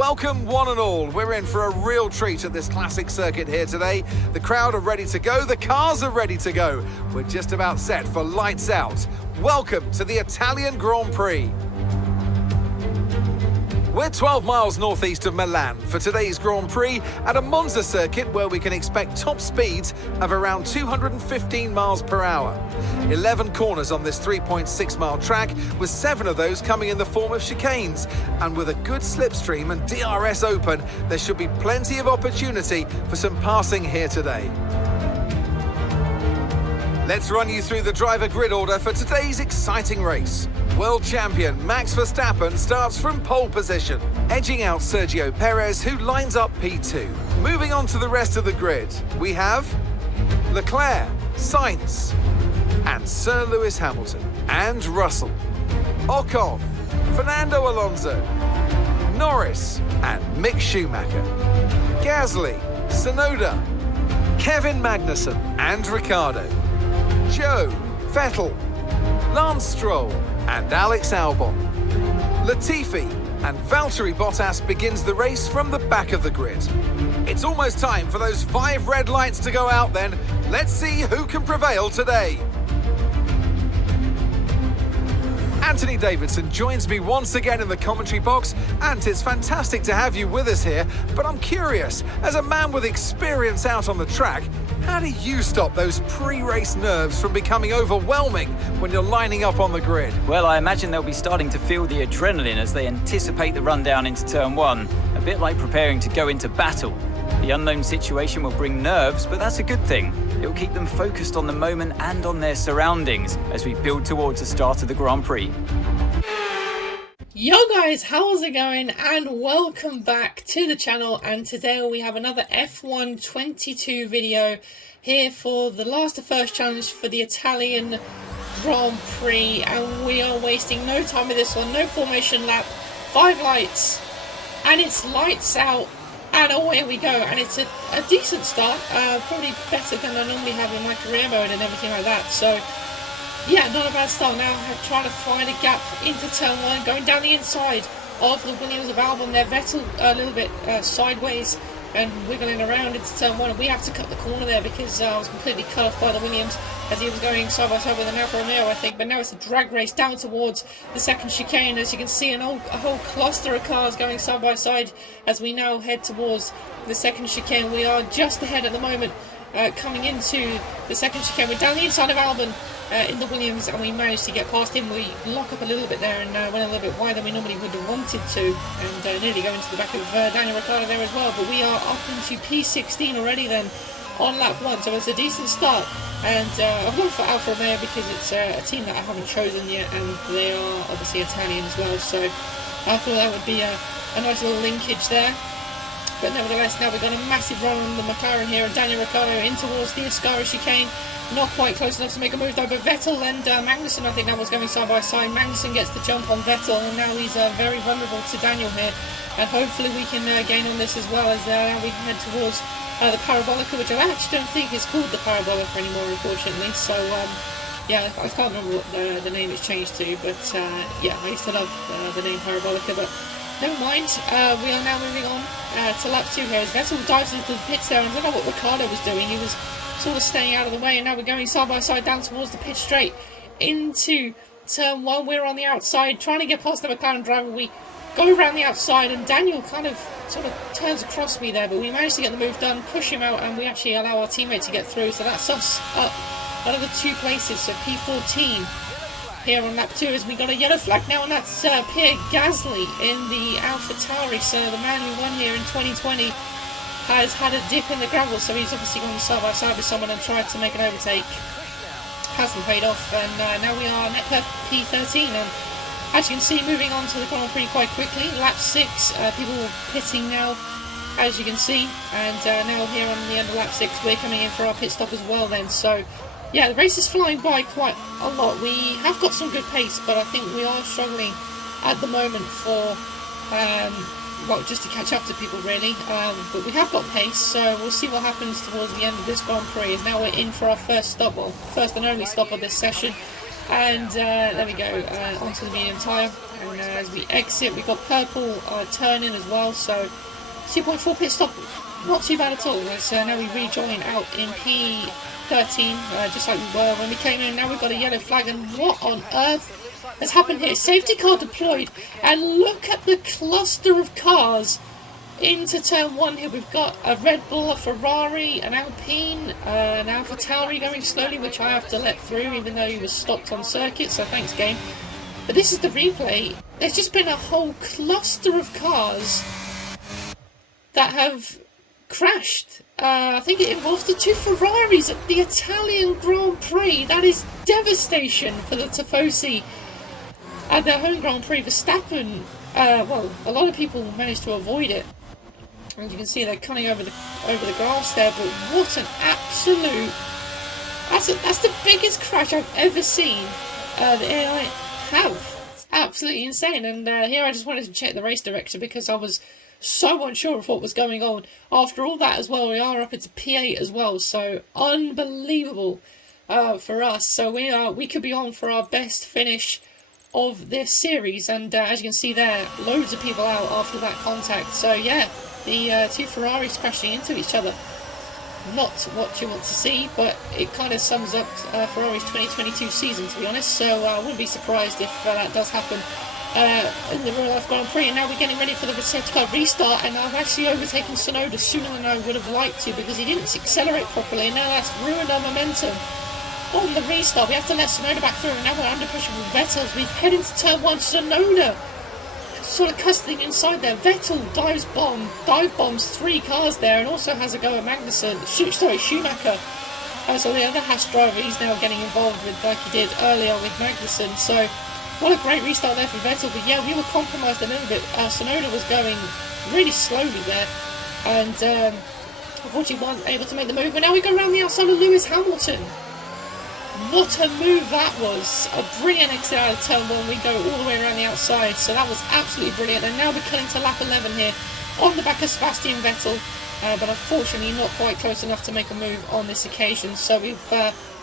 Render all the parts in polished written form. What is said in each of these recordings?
Welcome one and all. We're in for a real treat at this classic circuit here today. The crowd are ready to go, the cars are ready to go. We're just about set for lights out. Welcome to the Italian Grand Prix. We're 12 miles northeast of Milan for today's Grand Prix at a Monza circuit where we can expect top speeds of around 215 miles per hour. 11 corners on this 3.6 mile track, with 7 of those coming in the form of chicanes. And with a good slipstream and DRS open, there should be plenty of opportunity for some passing here today. Let's run you through the driver grid order for today's exciting race. World champion Max Verstappen starts from pole position, edging out Sergio Perez, who lines up P2. Moving on to the rest of the grid, we have Leclerc, Sainz, and Sir Lewis Hamilton, and Russell, Ocon, Fernando Alonso, Norris, and Mick Schumacher, Gasly, Tsunoda, Kevin Magnussen, and Ricciardo, Joe, Vettel, Lance Stroll, and Alex Albon. Latifi and Valtteri Bottas begins the race from the back of the grid. It's almost time for those 5 red lights to go out then. Let's see who can prevail today. Anthony Davidson joins me once again in the commentary box. Ant, it's fantastic to have you with us here, but I'm curious, as a man with experience out on the track, how do you stop those pre-race nerves from becoming overwhelming when you're lining up on the grid? Well, I imagine they'll be starting to feel the adrenaline as they anticipate the run down into turn 1, a bit like preparing to go into battle. The unknown situation will bring nerves, but that's a good thing. It'll keep them focused on the moment and on their surroundings as we build towards the start of the Grand Prix. Yo guys, how's it going? And welcome back to the channel, and today we have another F1 22 video here for the last of first challenge for the Italian Grand Prix, and we are wasting no time with this one. No formation lap, 5 lights, and it's lights out. And away we go, and it's a decent start, probably better than I normally have in my career mode and everything like that. So yeah, not a bad start. Now I'm trying to find a gap into turn 1, going down the inside of the Williams of Albon there. Vettel a little bit sideways and wiggling around into turn 1. And we have to cut the corner there because I was completely cut off by the Williams as he was going side by side with an Alfa Romeo, I think. But now it's a drag race down towards the second chicane. As you can see, a whole cluster of cars going side by side as we now head towards the second chicane. We are just ahead at the moment, coming into the second chicane. We're down the inside of Albon in the Williams, and we managed to get past him. We lock up a little bit there and went a little bit wider than we normally would have wanted to, and nearly go into the back of Daniel Ricciardo there as well. But we are up into P16 already then on lap 1, so it's a decent start. And I've gone for Alfa Romeo because it's a team that I haven't chosen yet, and they are obviously Italian as well, so I thought that would be a nice little linkage there. But nevertheless, now we've got a massive run on the McLaren here, and Daniel Ricciardo in towards the Ascari chicane. Not quite close enough to make a move though, but Vettel and Magnussen, I think that was going side by side. Magnussen gets the jump on Vettel, and now he's very vulnerable to Daniel here. And hopefully we can gain on this as well as we head towards the Parabolica, which I actually don't think is called the Parabolica anymore, unfortunately. So yeah, I can't remember what the name is changed to, but yeah, I used to love the name Parabolica, but never mind. We are now moving on to lap 2 here as Vettel dives into the pits there. I don't know what Ricciardo was doing. He was sort of staying out of the way, and now we're going side by side down towards the pit straight into turn 1. We're on the outside trying to get past the McLaren driver. We go around the outside, and Daniel kind of sort of turns across me there, but we managed to get the move done, push him out, and we actually allow our teammate to get through. So that's us up another 2 places, so P14 here on lap 2 as we got a yellow flag now, and that's Pierre Gasly in the AlphaTauri. So the man who won here in 2020 has had a dip in the gravel, so he's obviously gone side by side with someone and tried to make an overtake. Hasn't paid off, and now we are net P13. And as you can see, moving on to the Grand Prix quite quickly. Lap 6, people pitting now, as you can see, and now here on the end of lap 6, we're coming in for our pit stop as well then. So yeah, the race is flying by quite a lot. We have got some good pace, but I think we are struggling at the moment for well, just to catch up to people really, but we have got pace, so we'll see what happens towards the end of this Grand Prix. As now we're in for our first stop, well, first and only stop of this session, And there we go, onto the medium tyre. And as we exit, we've got purple turning as well, so 2.4 pit stop, not too bad at all. So now we rejoin out in P13, just like we were when we came in. Now we've got a yellow flag, and what on earth has happened here? Safety car deployed, and look at the cluster of cars into turn 1 here. We've got a Red Bull, a Ferrari, an Alpine, an AlphaTauri going slowly, which I have to let through even though he was stopped on circuit, so thanks game. But this is the replay. There's just been a whole cluster of cars that have crashed. I think it involves the 2 Ferraris at the Italian Grand Prix. That is devastation for the Tifosi at their home Grand Prix. Verstappen, well, a lot of people managed to avoid it. As you can see, they're cutting over the grass there, but what an absolute... That's the biggest crash I've ever seen the AI have. It's absolutely insane. And here I just wanted to check the race director because I was so unsure of what was going on. After all that as well, we are up into P8 as well, so unbelievable for us. So we could be on for our best finish of this series, and as you can see there, loads of people out after that contact. So yeah, the 2 Ferraris crashing into each other. Not what you want to see, but it kind of sums up Ferrari's 2022 season, to be honest. So I wouldn't be surprised if that does happen in the real life Grand Prix. And now we're getting ready for the safety car restart, and I've actually overtaken Tsunoda sooner than I would have liked to because he didn't accelerate properly, and now that's ruined our momentum. On the restart, we have to let Tsunoda back through, and now we're under pressure from Vettel as we head into turn 1. Tsunoda sort of custody inside there. Vettel dive bombs 3 cars there, and also has a go at Magnussen. Schumacher. So the other Haas driver, he's now getting involved with, like he did earlier with Magnussen. So what a great restart there for Vettel. But yeah, we were compromised a little bit. Tsunoda was going really slowly there, and unfortunately wasn't able to make the move. But now we go around the outside of Lewis Hamilton. What a move that was. A brilliant exit out of turn 1. We go all the way around the outside. So that was absolutely brilliant. And now we're cutting to lap 11 here on the back of Sebastian Vettel. But unfortunately not quite close enough to make a move on this occasion. So we've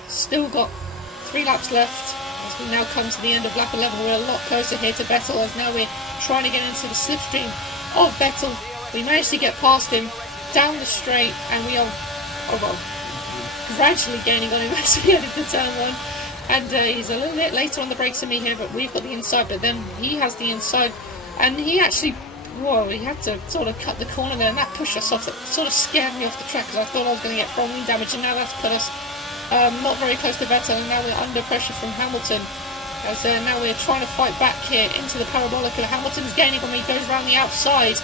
still got 3 laps left. As we now come to the end of lap 11, we're a lot closer here to Vettel. As now we're trying to get into the slipstream of Vettel. We managed to get past him down the straight. And we are... oh well, gradually gaining on him as we head into turn 1, and he's a little bit later on the brakes than me here, but we've got the inside, but then he has the inside, and he actually, whoa, he had to sort of cut the corner there, and that pushed us off. That sort of scared me off the track because I thought I was going to get front wing damage, and now that's put us not very close to Vettel, and now we're under pressure from Hamilton, as now we're trying to fight back here into the parabolic. Hamilton's gaining on me, goes around the outside.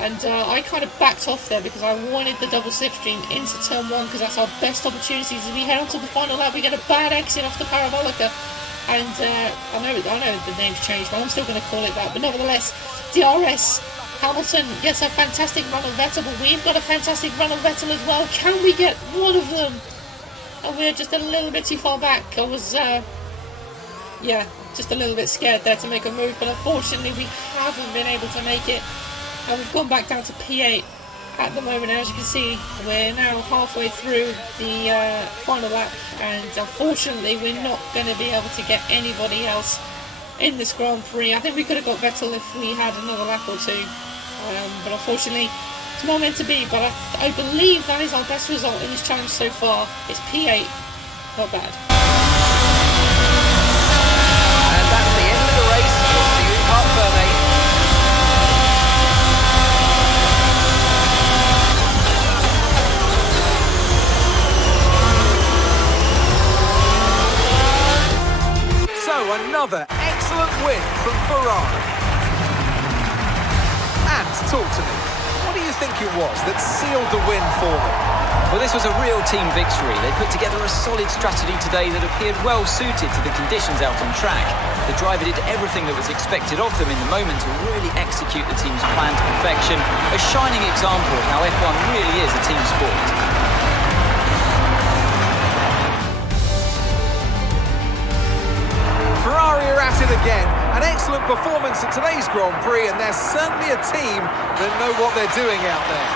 And I kind of backed off there because I wanted the double slipstream into turn 1 because that's our best opportunities. As we head on to the final lap, we get a bad exit off the Parabolica. And I know the name's changed, but I'm still going to call it that. But nevertheless, DRS, Hamilton gets a fantastic run on Vettel, but we've got a fantastic run on Vettel as well. Can we get one of them? And we're just a little bit too far back. I was, yeah, just a little bit scared there to make a move, but unfortunately we haven't been able to make it. And we've gone back down to P8 at the moment. As you can see, we're now halfway through the final lap, and unfortunately we're not going to be able to get anybody else in this Grand Prix. I think we could have got Vettel if we had another lap or 2, but unfortunately it's not meant to be. But I believe that is our best result in this challenge so far. It's P8, not bad. And that's the end of the race. We'll see you in Parc Fermé. Another excellent win from Ferrari. And talk to me, what do you think it was that sealed the win for them? Well, this was a real team victory. They put together a solid strategy today that appeared well suited to the conditions out on track. The driver did everything that was expected of them in the moment to really execute the team's plan to perfection. A shining example of how F1 really is a team sport. Ferrari are at it again. An excellent performance at today's Grand Prix, and they're certainly a team that know what they're doing out there.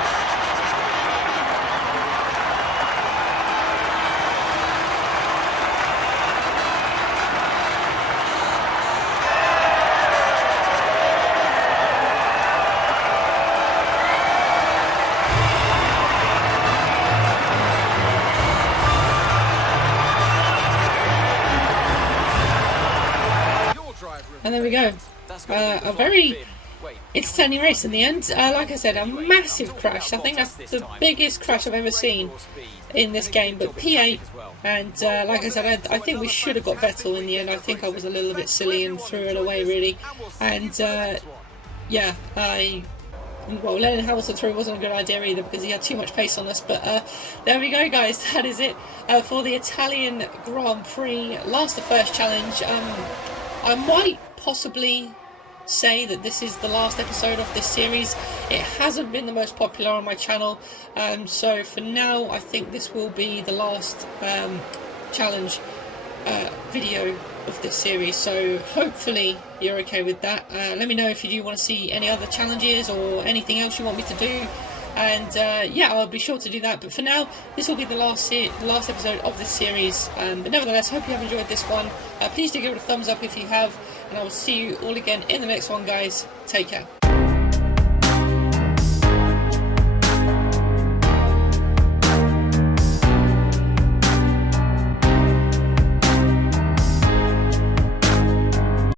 And there we go. A very entertaining race in the end. Like I said, a massive crash. I think that's the biggest crash I've ever seen in this game. But P8, and like I said, I think we should have got Vettel in the end. I think I was a little bit silly and threw it away, really. And yeah, well, letting Hamilton through wasn't a good idea either because he had too much pace on us. But there we go, guys. That is it for the Italian Grand Prix. Last of first challenge. I might possibly say that this is the last episode of this series. It hasn't been the most popular on my channel, so for now I think this will be the last challenge video of this series, so hopefully you're okay with that. Let me know if you do want to see any other challenges or anything else you want me to do, and yeah, I'll be sure to do that. But for now, this will be the last episode of this series, but nevertheless, hope you have enjoyed this one. Please do give it a thumbs up if you have, and I will see you all again in the next one, guys. Take care.